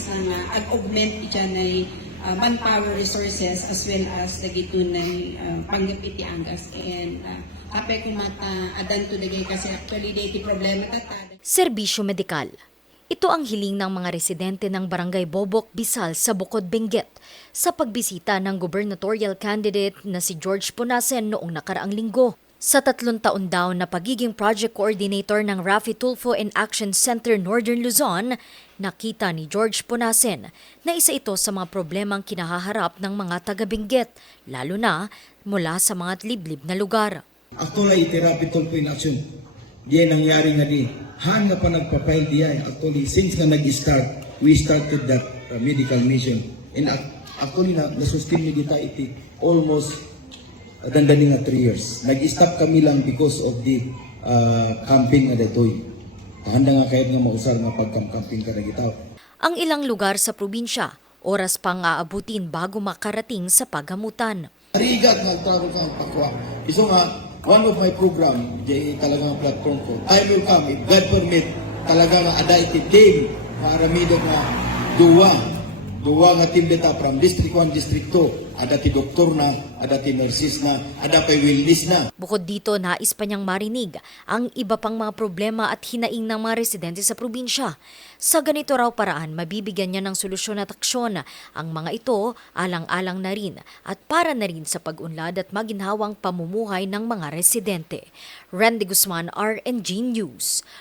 sa nga ag-augment dyan na uh, manpower resources as well as nagitunay uh, panggapiti angas and uh, kapay kung mata adan to dagay kasi actually dati problema tata Serbisyo medikal. Ito ang hiling ng mga residente ng Barangay Bobok, Bisal sa Bukod, Benguet sa pagbisita ng gubernatorial candidate na si George Punasen noong nakaraang linggo. Sa tatlong taon daw na pagiging project coordinator ng Rafi Tulfo and Action Center Northern Luzon, nakita ni George Punasen na isa ito sa mga problemang kinahaharap ng mga taga-Benguet, lalo na mula sa mga liblib na lugar. Actually, therapy tulpo in action. Diyan nangyari nga di. Han nga pa nagpapail diyan. Actually, since nga nag-start, we started that uh, medical mission. And ac- actually, na, nasustain ni dita iti almost dandani nga 3 years. Nag-stop kami lang because of the uh, camping nga datoy. Handa nga kahit nga mausar nga pagkam-camping ka na gitaw. Ang ilang lugar sa probinsya, oras pang aabutin bago makarating sa paghamutan. Rigat nga tawag ka ang pakwa. Iso nga, one of my program, di talagang platform ko, time will come, if God permit, talaga nga ada iti team, maaramido nga duwa, duwa nga team dita from District 1, District 2, ada ti doktor na, ada ti nurses na, ada pa wellness na. Bukod dito, nais pa niyang marinig ang iba pang mga problema at hinaing ng mga residente sa probinsya. Sa ganito raw paraan, mabibigyan niya ng solusyon at aksyon ang mga ito alang-alang na rin at para na rin sa pag-unlad at maginhawang pamumuhay ng mga residente. Randy Guzman, RNG News.